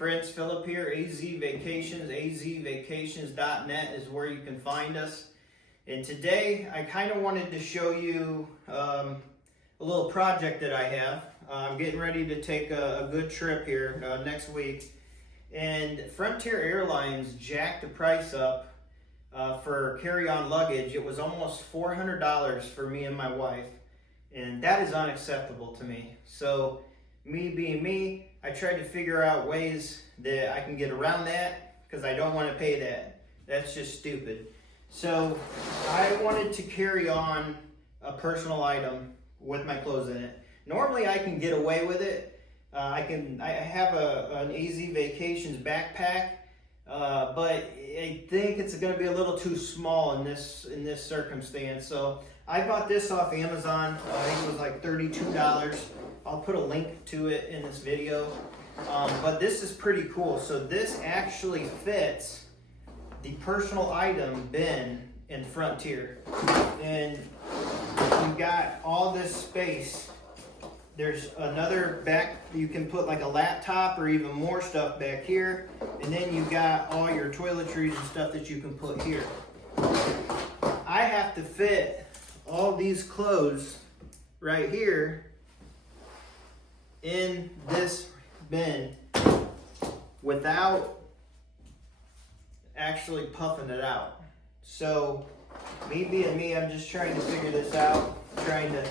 friends, Philip here, AZ Vacations, azvacations.net is where you can find us. And today I kind of wanted to show you a little project that I have. I'm getting ready to take a good trip here next week. And Frontier Airlines jacked the price up for carry-on luggage. It was almost $400 for me and my wife. And that is unacceptable to me. So me being me, I tried to figure out ways that I can get around that because I don't want to pay that. That's just stupid. So I wanted to carry on a personal item with my clothes in it. Normally I can get away with it. I have an AZ Vacations backpack, but I think it's going to be a little too small in this circumstance. So I bought this off Amazon. I think it was like $32. I'll put a link to it in this video. But this is pretty cool. So this actually fits the personal item bin in Frontier. And you've got all this space. There's another back, you can put like a laptop or even more stuff back here. And then you've got all your toiletries and stuff that you can put here. I have to fit all these clothes right here in this bin without actually puffing it out. So me being me, I'm just trying to figure this out, trying to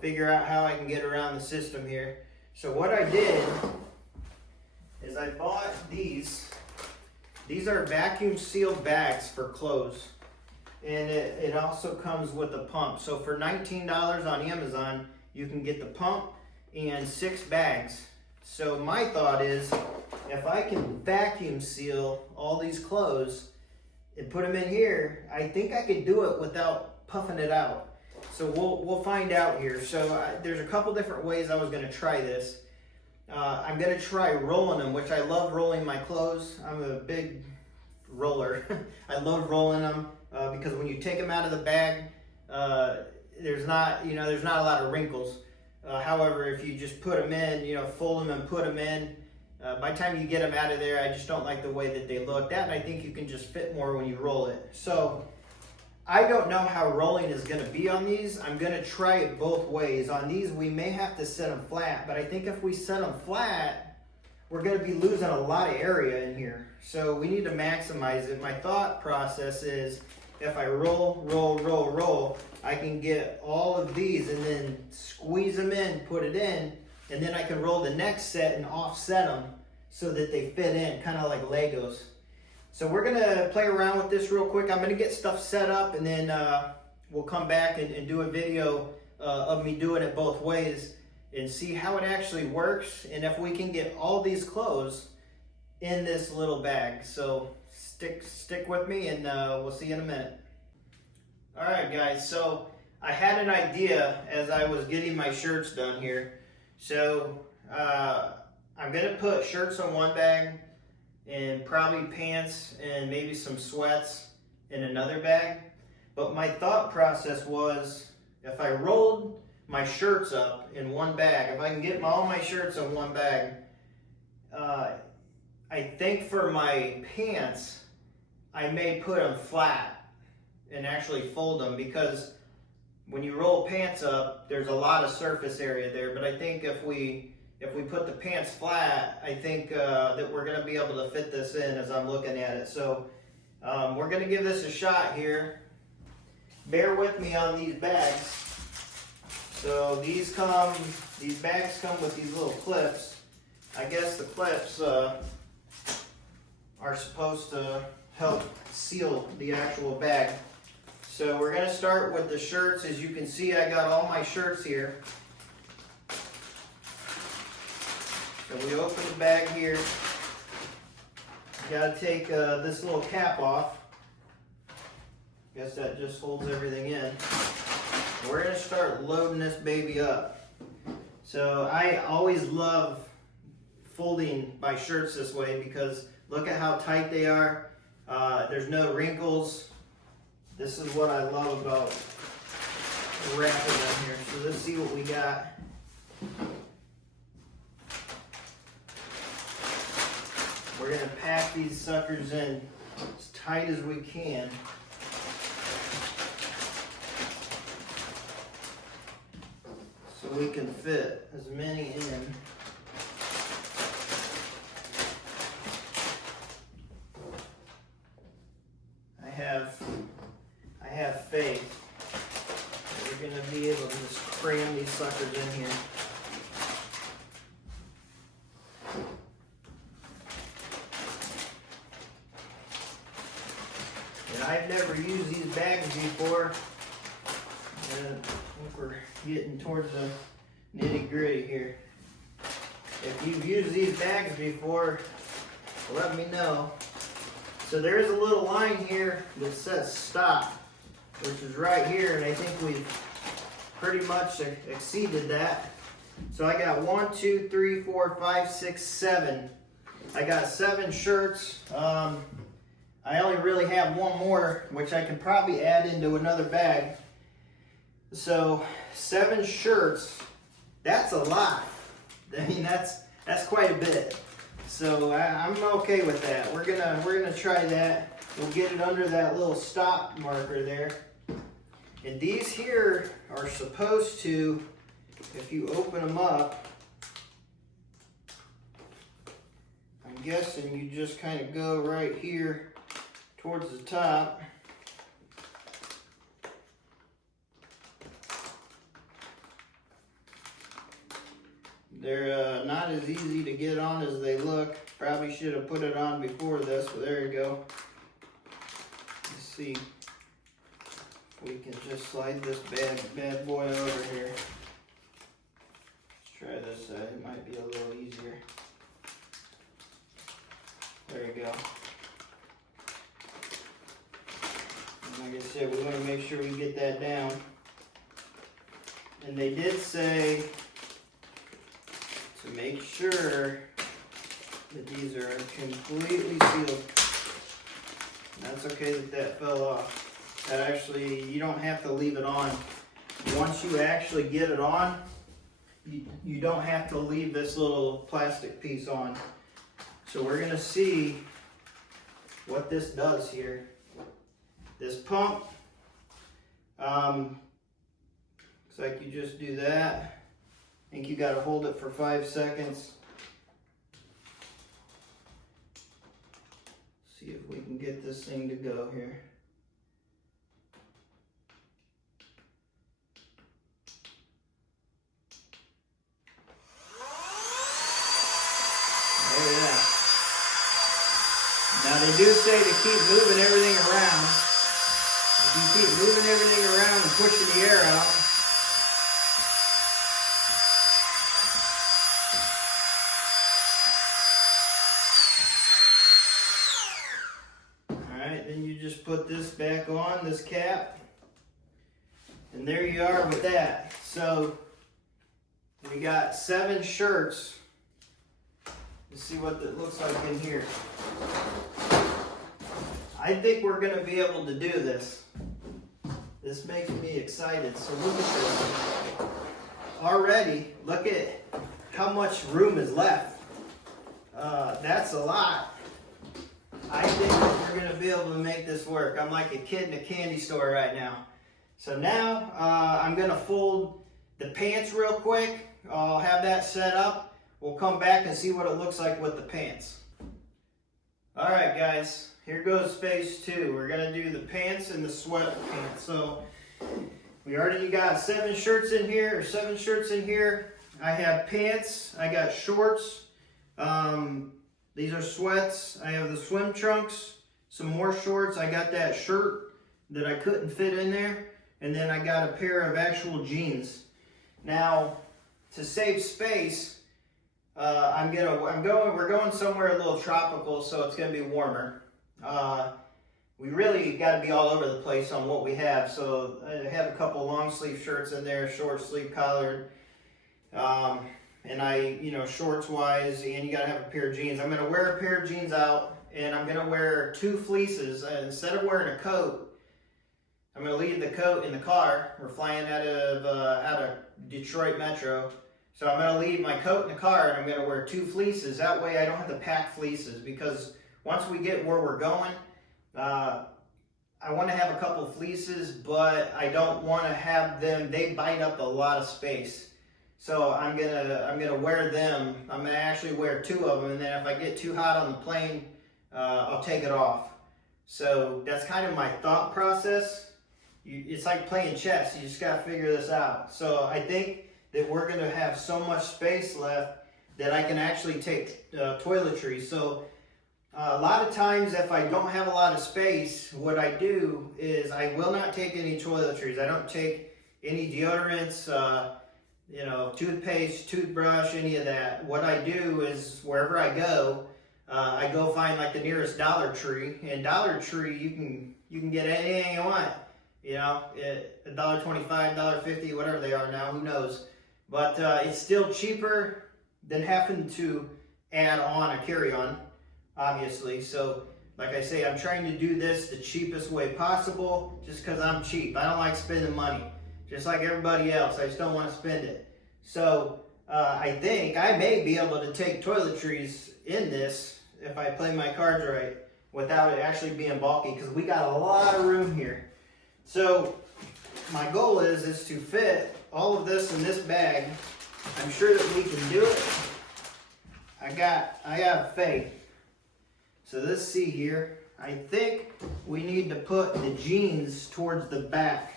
figure out how I can get around the system here. So what I did is I bought these. These are vacuum sealed bags for clothes. And it also comes with a pump. So for $19 on Amazon, you can get the pump and 6 bags. So my thought is, if I can vacuum seal all these clothes and put them in here, I think I could do it without puffing it out. So we'll find out here. So there's a couple different ways I was going to try this. I'm going to try rolling them, which I love rolling my clothes. I'm a big roller. I love rolling them because when you take them out of the bag, there's not a lot of wrinkles. However, if you just put them in, fold them and put them in, by the time you get them out of there, I just don't like the way that they look. That, and I think you can just fit more when you roll it. So I don't know how rolling is going to be on these. I'm going to try it both ways. On these, we may have to set them flat, but I think if we set them flat, we're going to be losing a lot of area in here. So we need to maximize it. My thought process is, if I roll, I can get all of these and then squeeze them in, put it in, and then I can roll the next set and offset them so that they fit in, kind of like Legos. So we're gonna play around with this real quick. I'm gonna get stuff set up, and then we'll come back and do a video of me doing it both ways and see how it actually works, and if we can get all these clothes in this little bag. So stick with me, and we'll see you in a minute. All right, guys, so I had an idea as I was getting my shirts done here. So I'm gonna put shirts on one bag and probably pants and maybe some sweats in another bag. But my thought process was, if I rolled my shirts up in one bag, if I can get all my shirts in one bag, I think for my pants, I may put them flat and actually fold them, because when you roll pants up, there's a lot of surface area there. But I think if we put the pants flat, I think that we're going to be able to fit this in as I'm looking at it. So we're going to give this a shot here. Bear with me on these bags. So these bags come with these little clips. I guess the clips are supposed to help seal the actual bag. So we're going to start with the shirts. As you can see, I got all my shirts here. So we open the bag here. Got to take this little cap off. Guess that just holds everything in. We're going to start loading this baby up. So I always love folding my shirts this way because look at how tight they are. There's no wrinkles. This is what I love about wrapping them here. So let's see what we got. We're gonna pack these suckers in as tight as we can. So we can fit as many in. I have faith that we're gonna be able to just cram these suckers in here. And I've never used these bags before. And I think we're getting towards the nitty gritty here. If you've used these bags before, let me know. So there's a little line here that says stop, which is right here, and I think we've pretty much exceeded that. So I got 1, 2, 3, 4, 5, 6, 7. I got 7 shirts. I only really have one more, which I can probably add into another bag. So 7 shirts, that's a lot. I mean, that's quite a bit. So I'm okay with that. We're gonna try that. We'll get it under that little stop marker there. And these here are supposed to, if you open them up, I'm guessing you just kind of go right here towards the top. They're not as easy to get on as they look. Probably should have put it on before this, but there you go. Let's see if we can just slide this bad boy over here. Let's try this side. It might be a little easier. There you go. And like I said, we want to make sure we get that down. And they did say to make sure that these are completely sealed. And that's okay that fell off. That actually, you don't have to leave it on. Once you actually get it on, you don't have to leave this little plastic piece on. So we're gonna see what this does here. This pump, looks like you just do that. I think you got to hold it for 5 seconds. See if we can get this thing to go here. There you go. Now they do say to keep moving everything around. If you keep moving everything around and pushing the air out, just put this back on, this cap, and there you are with that. So we got 7 shirts. Let's see what that looks like in here. I think we're going to be able to do this. This makes me excited. So look at this. Already, look at how much room is left. That's a lot. I think that we're going to be able to make this work. I'm like a kid in a candy store right now. So now I'm going to fold the pants real quick. I'll have that set up. We'll come back and see what it looks like with the pants. All right, guys. Here goes phase 2. We're going to do the pants and the sweatpants. So we already got 7 shirts in here, or 7 shirts in here. I have pants. I got shorts. These are sweats. I have the swim trunks, some more shorts. I got that shirt that I couldn't fit in there. And then I got a pair of actual jeans. Now, to save space, we're going somewhere a little tropical, so it's gonna be warmer. We really gotta be all over the place on what we have. So I have a couple long sleeve shirts in there, short sleeve collared. And shorts wise, and you gotta have a pair of jeans. I'm gonna wear a pair of jeans out, and I'm gonna wear 2 fleeces. Instead of wearing a coat, I'm gonna leave the coat in the car. We're flying out of Detroit Metro. So I'm going to leave my coat in the car and I'm going to wear 2 fleeces. That way I don't have to pack fleeces, because once we get where we're going, I want to have a couple fleeces, but I don't want to have them, they bite up a lot of space. So I'm gonna wear them. I'm gonna actually wear 2 of them, and then if I get too hot on the plane, I'll take it off. So that's kind of my thought process. It's like playing chess. You just gotta figure this out. So I think that we're gonna have so much space left that I can actually take toiletries. So a lot of times if I don't have a lot of space, what I do is I will not take any toiletries. I don't take any deodorants, toothpaste, toothbrush, any of that. What I do is wherever I go find like the nearest Dollar Tree. And Dollar Tree, you can get anything you want. $1.25, $1.50, whatever they are now, who knows. But it's still cheaper than having to add on a carry-on, obviously. So like I say, I'm trying to do this the cheapest way possible, just because I'm cheap. I don't like spending money, just like everybody else. I just don't want to spend it. So I think I may be able to take toiletries in this if I play my cards right, without it actually being bulky, because we got a lot of room here. So my goal is to fit all of this in this bag. I'm sure that we can do it. I have faith. So let's see here. I think we need to put the jeans towards the back.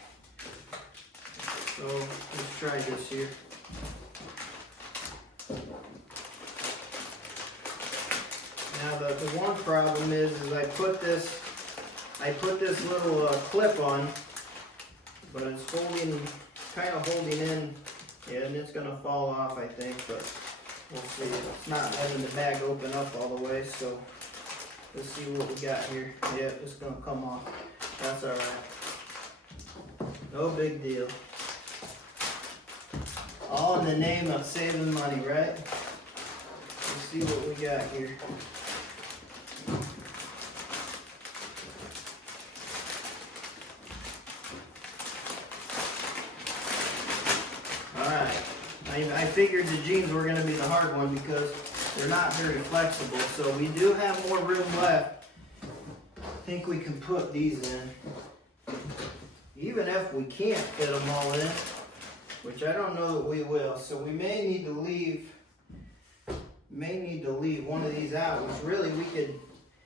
So let's try this here. Now the one problem is I put this little clip on, but it's kind of holding in, yeah, and it's gonna fall off, I think, but we'll see. It's not letting the bag open up all the way, so let's see what we got here. Yeah, it's gonna come off. That's all right. No big deal. All in the name of saving money, right? Let's see what we got here. I figured the jeans were going to be the hard one because they're not very flexible. So we do have more room left. I think we can put these in. Even if we can't fit them all in, which I don't know that we will. So we may need to leave one of these out, which really we could,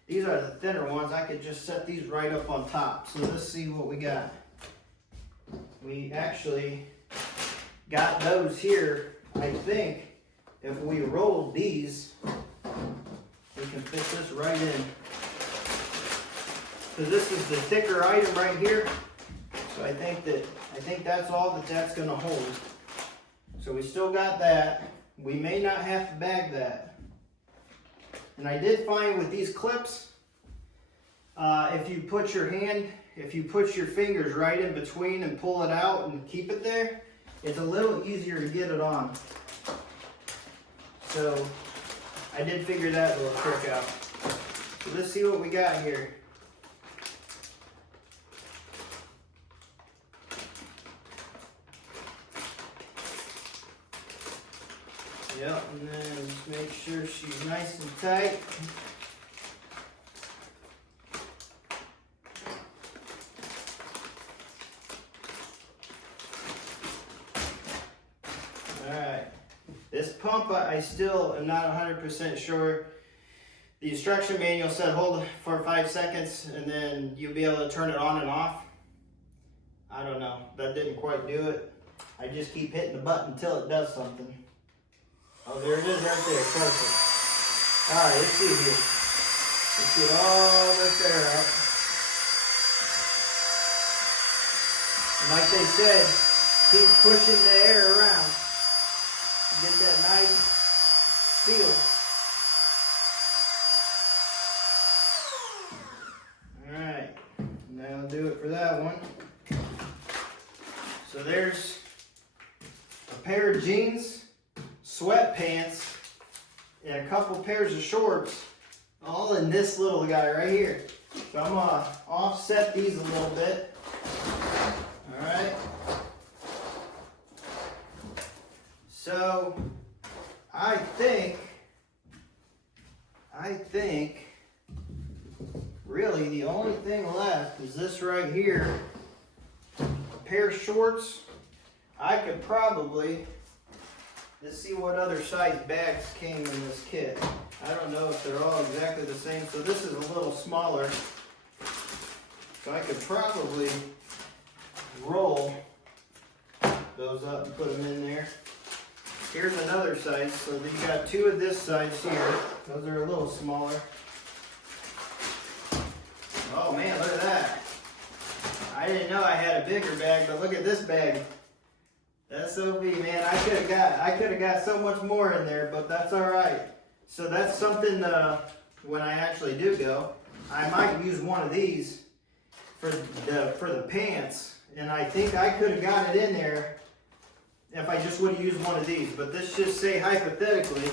these are the thinner ones. I could just set these right up on top. So let's see what we got. We actually got those here. I think if we roll these, we can fit this right in. So this is the thicker item right here. So I think that's all that's going to hold. So we still got that. We may not have to bag that. And I did find with these clips, if you put your fingers right in between and pull it out and keep it there, it's a little easier to get it on. So I did figure that little trick out. So let's see what we got here. Yep, and then just make sure she's nice and tight. This pump, I still am not 100% sure. The instruction manual said hold it for 5 seconds and then you'll be able to turn it on and off. I don't know. That didn't quite do it. I just keep hitting the button until it does something. Oh, there it is right there. Perfect. Alright, let's see here. Let's get all this air out. And like they said, keep pushing the air around. Get that nice feel. Alright, that'll do it for that one. So there's a pair of jeans, sweatpants, and a couple pairs of shorts, all in this little guy right here. So I'm gonna offset these a little bit. Alright. So I think really the only thing left is this right here. A pair of shorts. I could probably, let's see what other size bags came in this kit. I don't know if they're all exactly the same. So this is a little smaller. So I could probably roll those up and put them in there. Here's another size. So you got two of this size here. Those are a little smaller. Oh man, look at that. I didn't know I had a bigger bag, but look at this bag. That's SOB, man. I could have got so much more in there, but that's all right. So that's something when I actually do go, I might use one of these for the pants, and I think I could have got it in there if I just would have used one of these. But let's just say hypothetically,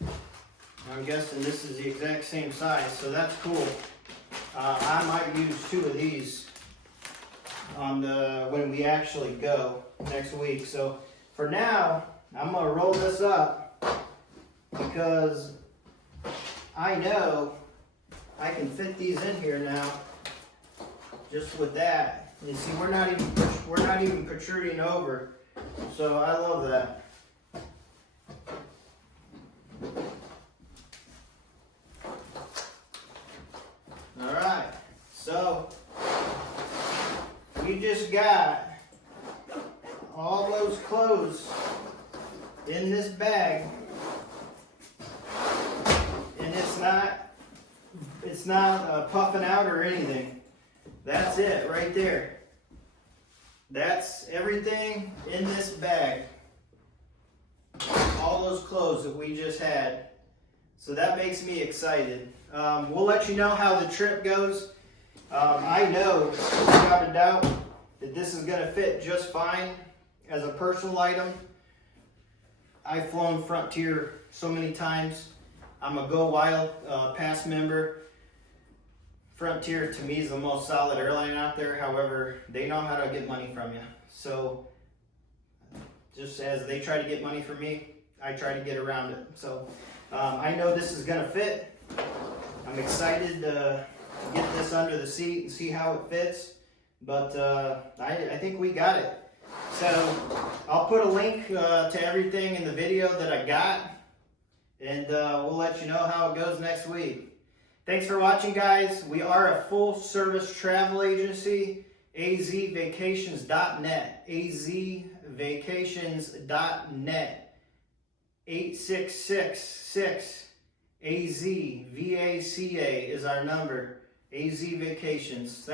I'm guessing this is the exact same size, so that's cool. I might use two of these on when we actually go next week. So for now, I'm gonna roll this up because I know I can fit these in here now just with that. You see, we're not even protruding over, so I love that. All right, so we just got all those clothes in this bag, and it's not puffing out or anything. That's it right there. That's everything in this bag. All those clothes that we just had. So that makes me excited. We'll let you know how the trip goes. I know, without a doubt, that this is going to fit just fine as a personal item. I've flown Frontier so many times. I'm a Go Wild Pass member. Frontier to me is the most solid airline out there. However, they know how to get money from you. So just as they try to get money from me, I try to get around it. So I know this is going to fit. I'm excited to get this under the seat and see how it fits. But I think we got it. So I'll put a link to everything in the video that I got. And we'll let you know how it goes next week. Thanks for watching, guys. We are a full-service travel agency, azvacations.net, azvacations.net, 8666-AZ-VACA is our number, AZ Vacations.